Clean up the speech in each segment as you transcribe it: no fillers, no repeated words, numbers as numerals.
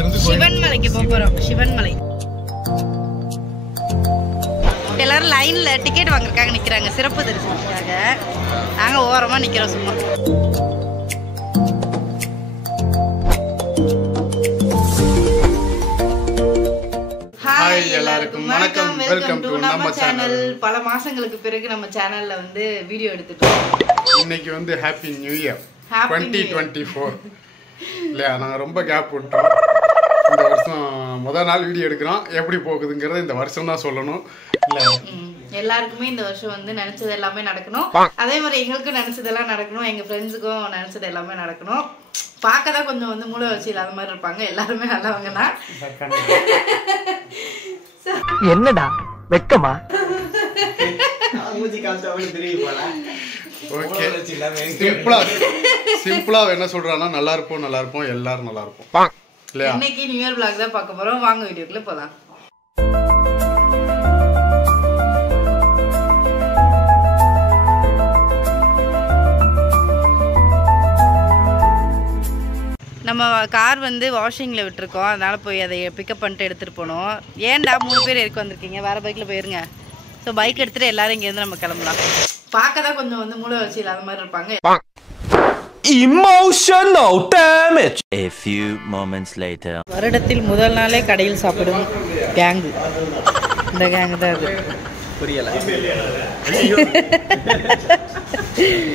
சிவன்மலைக்கு போறோம். சிவன்மலை எல்லாரும் லைன்ல டிக்கெட் வாங்குறதுக்காக நிக்கிறாங்க, சிறப்பு தரிசனத்துக்காக. நாங்க ஓரமா நிக்கிறோம் சும்மா. ஹாய் எல்லாருக்கும் வணக்கம், வெல்கம் டு நம்ம சேனல். பல மாசங்களுக்கு பிறகு நம்ம சேனல்ல வந்து வீடியோ எடுத்துட்டோம். இன்னைக்கு வந்து ஹாப்பி நியூ இயர் 2024 இல்லையா? நாங்கள் ரொம்ப கேப் விட்டோம். இந்த வருஷம் முதல் நாள் வீடியோ எடுக்கிறோம். எப்படி போகுதுங்கிறத இந்த வருஷம் தான் சொல்லணும். இல்லை எல்லாருக்குமே இந்த வருஷம் வந்து நினைச்சது எல்லாமே நடக்கணும். அதே மாதிரி எங்களுக்கும் நினைச்சதெல்லாம் நடக்கணும், எங்க ஃப்ரெண்ட்ஸுக்கும் நினைச்சது எல்லாமே நடக்கணும். பார்க்க தான் கொஞ்சம் வந்து மூளை வச்சு இல்லாத மாதிரி இருப்பாங்க, எல்லாருமே நல்லவங்க தான். என்னடா வெக்கமா? ஓகே, சிம்பிளா என்ன சொல்றான்னா நல்லா இருப்போம், நல்லா இருப்போம், எல்லாரும் நல்லா இருப்போம் இல்லையா? இன்னைக்கு நியூ இயர் vlog தான் பார்க்க போறோம். வாங்க வீடியோக்குள்ள போலாம். நம்ம கார் வந்து வாஷிங்கில் விட்டுருக்கோம், அதனால போய் அதை பிக்கப் பண்ணிட்டு எடுத்துகிட்டு போனோம். ஏன்டா 3 பேர் இருக்க வந்திருக்கீங்க, வேறு பைக்கில் போயிருங்க. ஸோ பைக் எடுத்துகிட்டு எல்லாரும் இங்கேருந்து நம்ம கிளம்பலாம். பார்க்க தான் கொஞ்சம் வந்து மூளை வச்சு இல்லாத மாதிரி இருப்பாங்க. Emotional damage. A few moments later. வருடத்தில் முதல் நாளே கடையில் சாப்பிடும் கேங்கு இந்த கேங்கு தான் அது. புரியல.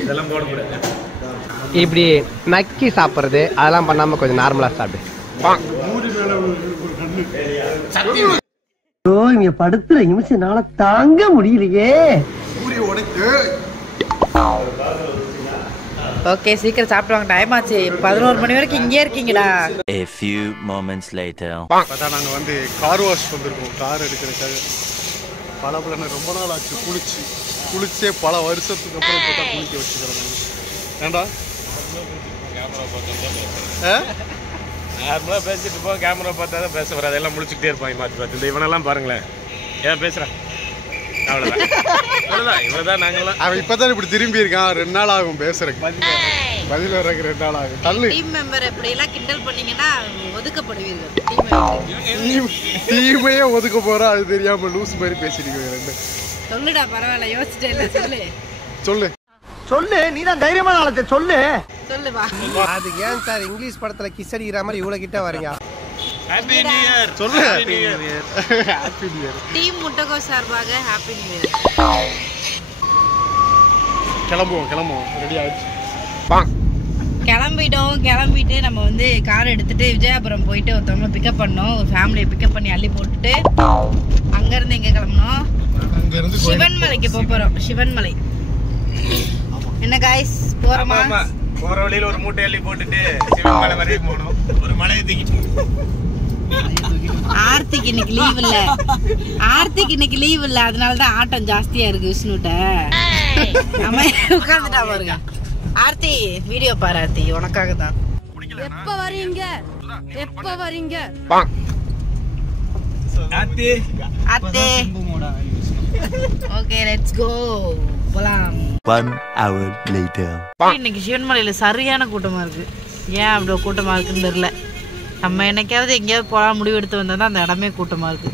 இதெல்லாம் போடக்கூடாது. இப்படி நக்கி சாப்பிட்றது அதெல்லாம் பண்ணாம கொஞ்சம் நார்மலா சாப்பிடு. இங்க படுத்துற நிமிஷம்னால தாங்க முடியலையே. ஓகே, சீக்கிரம் சாப்பிடுவாங்க, டைம் ஆச்சு. 11 மணி வரைக்கும் இங்கே இருக்கீங்கடா. A few moments later. பார்த்தா நாங்கள் வந்து கார் வாஷ் வந்திருக்கோம், கார் எடுக்கிறதுக்காக. பல ரொம்ப நாள் ஆச்சு குளிச்சே பல வருஷத்துக்கு அப்புறம் பார்த்தா குளிக்க வச்சுக்கிறோம். ஏண்டா நார்மலாக பேசிட்டு போ, கேமரா பார்த்தா தான் பேச வராது, எல்லாம் முடிச்சுக்கிட்டே இருப்பாங்க மாற்றி பார்த்து. இந்த இவனெல்லாம் பாருங்களேன், ஏன் பேசுகிறான்? அவ்வளோதான் இவ்வளோதான். நாங்களாம் அவன் இப்போ தான் இப்படி திரும்பி இருக்கான். 2 நாள் ஆகும் பேசுறதுக்கு, பதில் வர்றதுக்கு 2 நாள் ஆகும். தள்ளு. டீம் மெம்பர் எப்படியெல்லாம் கிண்டல் பண்ணீங்கன்னா ஒதுக்கப்படுவீர்கள். டீமையே ஒதுக்க போகிறோம், அது தெரியாமல் லூஸ் மாதிரி பேசிட்டு ரெண்டு. சொல்லுடா, பரவாயில்ல, யோசிச்சிட்டே இல்லை, சொல்லு சொல்லு, நீ தான் தைரியமான ஆளத்தை சொல்லு. சொல்லுவா. அது ஏன் சார் இங்கிலீஷ் படத்துல கிஸ் அடிக்கிற மாதிரி இவ்வளவு கிட்ட வரீங்க? ஹாப்பி நியூ இயர் சொல்லு. Happy new year. Happy new year. Team முட்டைகோஸ் சார்பாக ஹாப்பி நியூ இயர். கிளம்புவோம், ரெடி ஆயிடுச்சு. கிளம்பிட்டு நம்ம வந்து கார் எடுத்துட்டு விஜயாபுரம் போயிட்டு ஒருத்தவங்களை பிக்கப் பண்ணோம். ஒரு ஃபேமிலியை பிக்கப் பண்ணி அள்ளி போட்டுட்டு அங்கேருந்து எங்கே கிளம்பணும்? சிவன்மலைக்கு போகிறோம். சிவன்மலை என்ன காய்ஸ், போகிறோமா? போகிற வழியில் ஒரு மூட்டை அள்ளி போட்டுட்டு சிவன்மலை வரைக்கும் போகணும். ஒரு மலையை தூக்கிட்டு. ஆர்த்திக்கு இன்னைக்கு லீவ் இல்லை, அதனால தான் ஆட்டம் ஜாஸ்தியா இருக்கு விஷ்ணுட்ட. நம்ம உட்கார்ந்துட்டா பாருங்க. ஆர்த்தி வீடியோ பாரு. ஆர்த்தி உனக்காக தான். எப்ப வரீங்க? ஆர்த்தி ஓகே, லெட்ஸ் கோ, போலாம். 1 hour later. இன்னைக்கு சிவன்மலையில சரியான கூட்டமா இருக்கு. ஏன் அவ்வளோ கூட்டமா இருக்குன்னு தெரியல. நம்ம என்னைக்காவது எங்கேயாவது போகலாம் முடிவு எடுத்து வந்தா தான் அந்த இடமே கூட்டமா இருக்கு.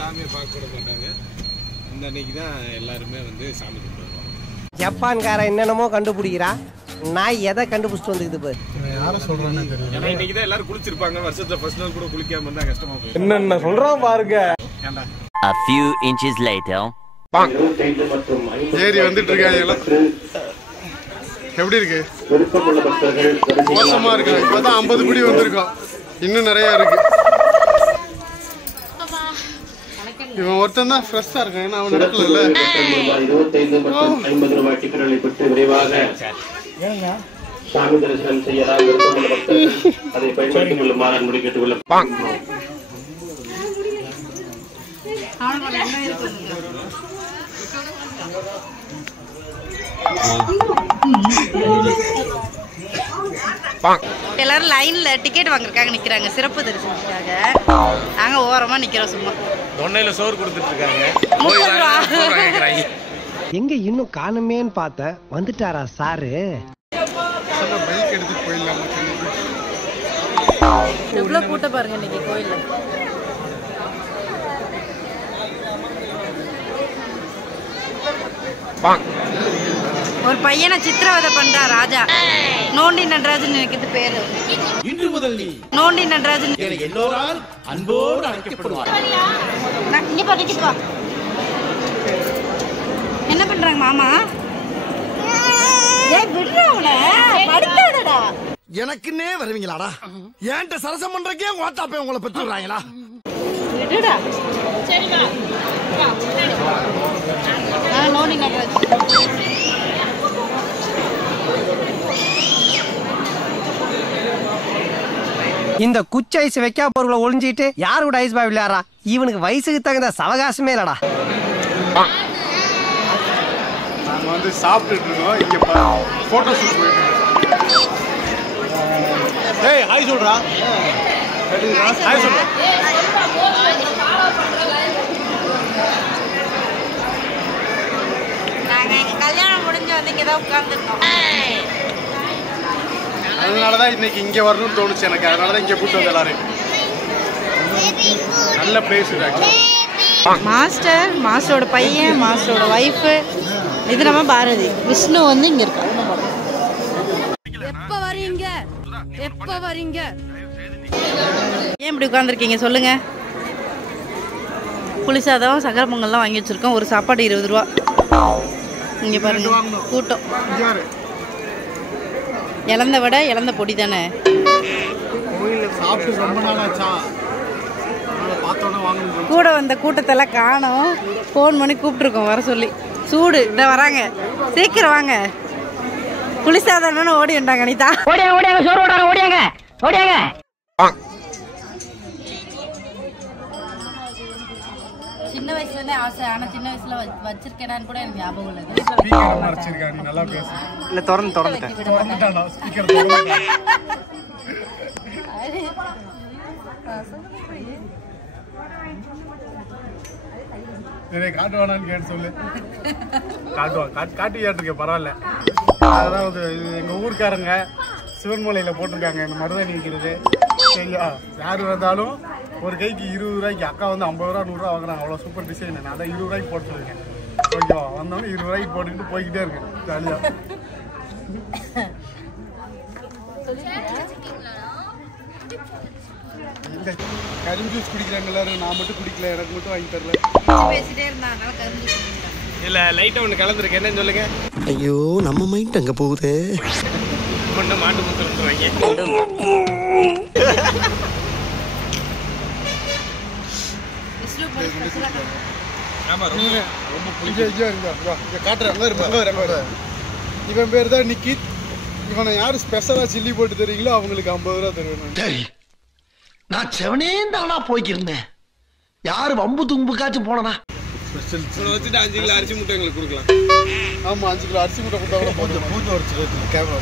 சாமியை பார்க்க கூட மாட்டாங்க. இந்த அன்னைக்கு தான் எல்லாருமே வந்து சாமி கும்பிடுவாங்க. ஜப்பான்கார என்னென்னமோ கண்டுபிடிக்கிறா, நான் எதை கண்டுபிடிச்சிட்டு வந்துக்குது பாரு. யாரை சொல்றான்னு தெரியல. ஏன்னா இன்னைக்கு தான் எல்லாரும் குளிச்சிருப்பாங்க. வருஷத்துல ஃபர்ஸ்ட் நாள் கூட குளிக்காம இருந்தா கஷ்டமா போயிடும். என்னென்ன சொல்றான் பாருங்க. A few inches later. ஏறி வந்துட்டு இருக்காங்க எல்லாம். எப்படி இருக்கு? மோசமா இருக்கு. இப்பதான் 50 படி வந்திருக்கோம், இன்னும் நிறைய இருக்கு. இவன் ஒருத்தன் தான் ஃப்ரெஷ்ஷா இருக்கான், ஏன்னா அவன் நடக்கல. 25 ரூபாய் டிக்கெட்டுகளை பெற்று விரைவாக சாமி தரிசனம் செய்யலாம். விருப்பமுள்ள பக்தர்கள் அதை பயன்படுத்திக் கொள்ளுமாறு அன்புடன் கேட்டுக்கொள்ளலாம். எல்லாரும் லைன்ல டிக்கெட் வாங்குறதுக்காக நிக்கிறாங்க, சிறப்பு தரிசனத்துக்காக. நாங்க ஓரமா நிக்கிறோம் சும்மா. தொண்டையில சோறு கொடுத்துட்டு இருக்காங்க. எங்க இன்னும் காணுமேன்னு பார்த்தேன், வந்துட்டாரா சாரு? பைக் எடுத்துட்டு போயிடலாம். எவ்வளவு கூட்டம் பாருங்க இன்னைக்கு கோயில்ல. ஒரு பையனை சித்திரவதை பண்றா ராஜா. நோண்டி நடராஜன் எனக்கு பேரு. இன்று முதல் நீ நோண்டி நடராஜன் எல்லோரால் அன்போடு அழைக்கப்படுவார். இங்க பா. என்ன பண்றாங்க மாமா? ஏய் விடுடா அவனை. படுத்துடா. எனக்குன்னே வருவீங்களாடா? ஏன்ட்ட சரசம் பண்றக்கே ஓட்டாப்பே உங்களை பெற்றுறாங்களா? விடுடா. சரிடா. நோண்டி நடராஜன். இந்த குச்சி ஐஸ் வைக்கா பொருளை ஒளிஞ்சிட்டு யாரு கூட ஐஸ் பாய் விளையாடுறா? இவனுக்கு வயசுக்கு தகுந்த சவகாசமே இல்லடா. நாங்கள் வந்து சாப்பிட்டுட்டு இருக்கோம். இங்கே ஃபோட்டோ ஷூட் போயிட்டு ஏய் ஹாய் சொல்றா. ஹாய் சொல்றா. நாங்க எங்க கல்யாணம் முடிஞ்சு வந்து இங்கதான் உட்கார்ந்துருக்கோம். அதனாலதான் இன்னைக்கு இங்கே வரணும்னு தோணுச்சு எனக்கு. அதனாலதான் இங்கே கூப்பிட்டு வந்து எல்லாரும். நல்ல பிளேஸ் இது. மாஸ்டரோட பையன், மாஸ்டரோட ஒய்ஃபு, இது நம்ம பாரதி. விஷ்ணு வந்து இங்க இருக்கா. எப்ப வரீங்க? ஏன் இப்படி உட்கார்ந்துருக்கீங்க சொல்லுங்க. புளிசாதம் சக்கரை பொங்கல்லாம் வாங்கி வச்சிருக்கோம். ஒரு சாப்பாடு 20 ரூபா. இங்க பாருங்க கூட்டம். இழந்த வடை இழந்த பொடி தானே. சாப்பிட்டு ரொம்ப நாள் ஆச்சா, பார்த்தோன்னே வாங்கணும். கூட வந்த கூட்டத்தெல்லாம் காணோம். ஃபோன் பண்ணி கூப்பிட்டுருக்கோம் வர சொல்லி. சூடு இந்த வராங்க, சீக்கிரம் வாங்க. புளிசாதம்னு ஓடி வந்தாங்க. அனிதா ஓடியாங்க சோறு ஓடியாங்க. சின்ன வயசுல இருந்தே ஆசை. ஆனா சின்ன வயசுல வச்சிருக்கேனான்னு கூட எனக்கு ஞாபகம் இல்லை. நீ நல்லா பேசு. இல்ல திறந்துட்டேன். காட்டுவானான்னு கேட்டு சொல்லு. காட்டி கேட்டிருக்கேன், பரவாயில்ல. அதாவது இது எங்கள் ஊருக்காரங்க சிவன்மலையில் போட்டிருக்காங்க இந்த மருதாணி வைக்கிறது. சரியா, யார் வந்தாலும் ஒரு கைக்கு 20 ரூபாய்க்கு. அக்கா வந்து 50 ரூபா 100 ரூபா வாங்குறாங்க. அவ்வளோ சூப்பர் டிசைன். நான் அதான் 20 ரூபாய்க்கு போட்டு சொல்லியிருக்கேன். ஓகேவா, வந்தோடனே 20 ரூபாய்க்கு போட்டுக்கிட்டு போய்கிட்டே இருக்கேன் ஜாலியாக. இல்லை, கரும்பு ஜூஸ் குடிக்கிறாங்க எல்லாரும். நான் மட்டும் குடிக்கல, எனக்கு மட்டும் வாங்கி தரல. பேசிட்டே இருந்தாங்க. இல்ல லைட்டா ஒண்ணு கலந்துருக்கு. என்னன்னு சொல்லுங்க. ஐயோ நம்ம மைண்ட் அங்க போகுது. ஒண்ணு மாட்டு முத்து வாங்கி. ஆமா ரொம்ப காட்டுறேன். இவன் பேர் தான் நிக்கித். இவனை யாரு ஸ்பெஷலா சில்லி போட்டு தருவீங்களோ அவங்களுக்கு 50 ரூபா தருவேன். நான் செவனே தானா போய்க்கிருந்தேன். யாரு வம்பு தும்புக்காச்சும் போனா வச்சுட்டு 5 கிலோ அரிசி முட்டை எங்களுக்கு கொடுக்கலாம். ஆமா, 5 கிலோ அரிசி முட்டை கொடுத்தா கூட போதும். பூஜை வச்சு கேமரா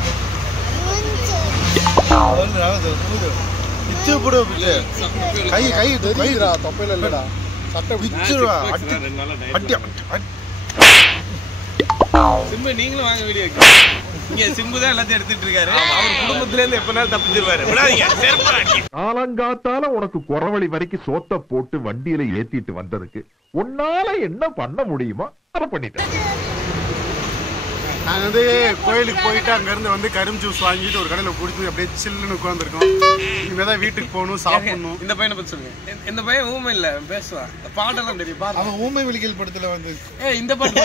கை கை கைடா தொப்பையில இல்லடா. சட்டை பிச்சுடா. சிம்பு நீங்களும் வாங்க வீடியோ. இங்க சிம்பு தான் எல்லாத்தையும் எடுத்துட்டு இருக்காரு. அவர் குடும்பத்துல இருந்து எப்பனாலும் தப்பிச்சிருவாரு. விடாதீங்க, சேர்ப்பாங்க. காலங்காத்தால உனக்கு குறவழி வரைக்கும் சோத்த போட்டு வண்டியில ஏத்திட்டு வந்ததுக்கு உன்னால என்ன பண்ண முடியுமோ அதை பண்ணிட்டேன். நாங்கள் வந்து கோயிலுக்கு போயிட்டு அங்கேருந்து வந்து கரும்பு ஜூஸ் வாங்கிட்டு ஒரு கடையில் பிடிச்சி அப்படியே சில்லுன்னு உட்காந்துருக்கோம். இனிமேல் தான் வீட்டுக்கு போகணும், சாப்பிடணும். இந்த பையனை பற்றி சொல்லுங்க. இந்த பையன் ஊமை இல்லை, பேசுவான். பாட்டெல்லாம் தெரியும். அவன் ஊமை விழிகள் படத்தில் வந்து இந்த பாட்டு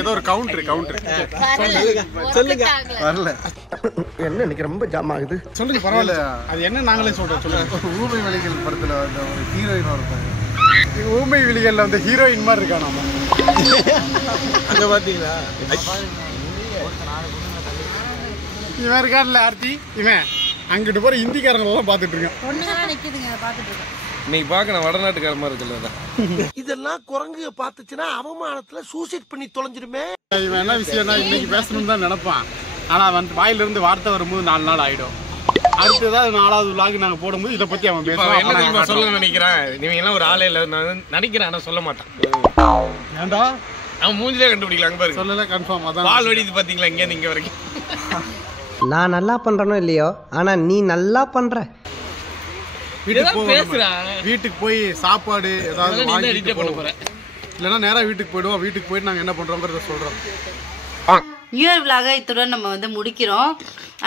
ஏதோ ஒரு கவுண்டர் சொல்லுங்க. வரல என்ன இன்னைக்கு ரொம்ப ஜாம் ஆகுது. சொல்லுங்க, பரவாயில்ல. அது என்ன நாங்களே சொல்கிறோம். சொல்லுங்க. ஊமை விழிகள் படத்தில் வந்து ஒரு ஹீரோயினாக இருப்பாங்க. ஊமை விழிகளில் வந்து ஹீரோயின் மாதிரி இருக்கா நாம. அங்க பாத்தீங்களா? இவன் இருக்கான்ல ஆர்த்தி, இவன் அங்கிட்டு போற இந்திக்காரங்களெல்லாம் பார்த்துட்டு இருக்கேன். இன்னைக்கு பார்க்க வடநாட்டுக்கார மாதிரி இருக்குல்ல. இதெல்லாம் குரங்கு பார்த்துச்சுன்னா அவமானத்துல சூசைட் பண்ணி தொலைஞ்சிருமே. இவன் என்ன விஷயம்னா இன்னைக்கு பேசணும்னு தான் நினைப்பான். ஆனா வந்து வாயிலிருந்து வார்த்தை வரும்போது 4 நாள் ஆயிடும். அடுத்து ஏதாவது 4வது விளாக் நாங்க போடும்போது இதை பத்தி அவன் பேசுவான். சொல்ல நினைக்கிறேன். நீங்க எல்லாம் ஒரு ஆளே இல்ல. நான் நினைக்கிறேன், ஆனா சொல்ல மாட்டான். ஏண்டா அவன் மூஞ்சிலே கண்டுபிடிக்கலாம். அங்க பாருங்க, சொல்லல, கன்ஃபார்ம். அதான் பால் வெடிது பாத்தீங்களா இங்க இருந்து இங்க வரைக்கும். நான் நல்லா பண்றனோ இல்லையோ ஆனா நீ நல்லா பண்ற. வீட்டுக்கு போய் சாப்பாடு ஏதாவது வாங்கிட்டு போறோம், இல்லைன்னா நேராக வீட்டுக்கு போயிடுவோம். வீட்டுக்கு போயிட்டு நாங்கள் என்ன பண்ணுறோங்கிறத சொல்கிறோம். நியூ இயர் விலாக இத்துடன் நம்ம வந்து முடிக்கிறோம்.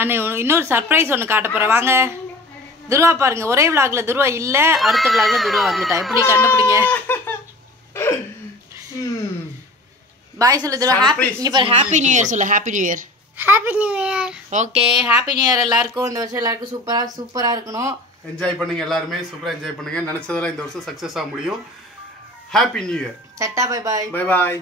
ஆனால் இன்னொரு சர்ப்ரைஸ் ஒன்று காட்ட போகிறோம். வாங்க துருவா பாருங்க. ஒரே விலாக்ல துருவா இல்லை, அடுத்த விலாக்ல துருவா வந்துட்டா. எப்படி கண்டுபிடிங்க? பாய் சொல்லு துருவா. ஹாப்பி இங்கே பாரு, ஹாப்பி நியூ இயர் சொல்லு. Happy new year. Happy new year. Okay, happy new year எல்லாருக்கும். இந்த வருஷம் எல்லாருக்கும் சூப்பராக இருக்கணும். என்ஜாய் பண்ணுங்க, எல்லாருமே சூப்பராக என்ஜாய் பண்ணுங்க. நினச்சதெல்லாம் இந்த வருஷம் சக்ஸஸாக முடியும். Happy new year. சட்டா பை பாய். பை பாய்.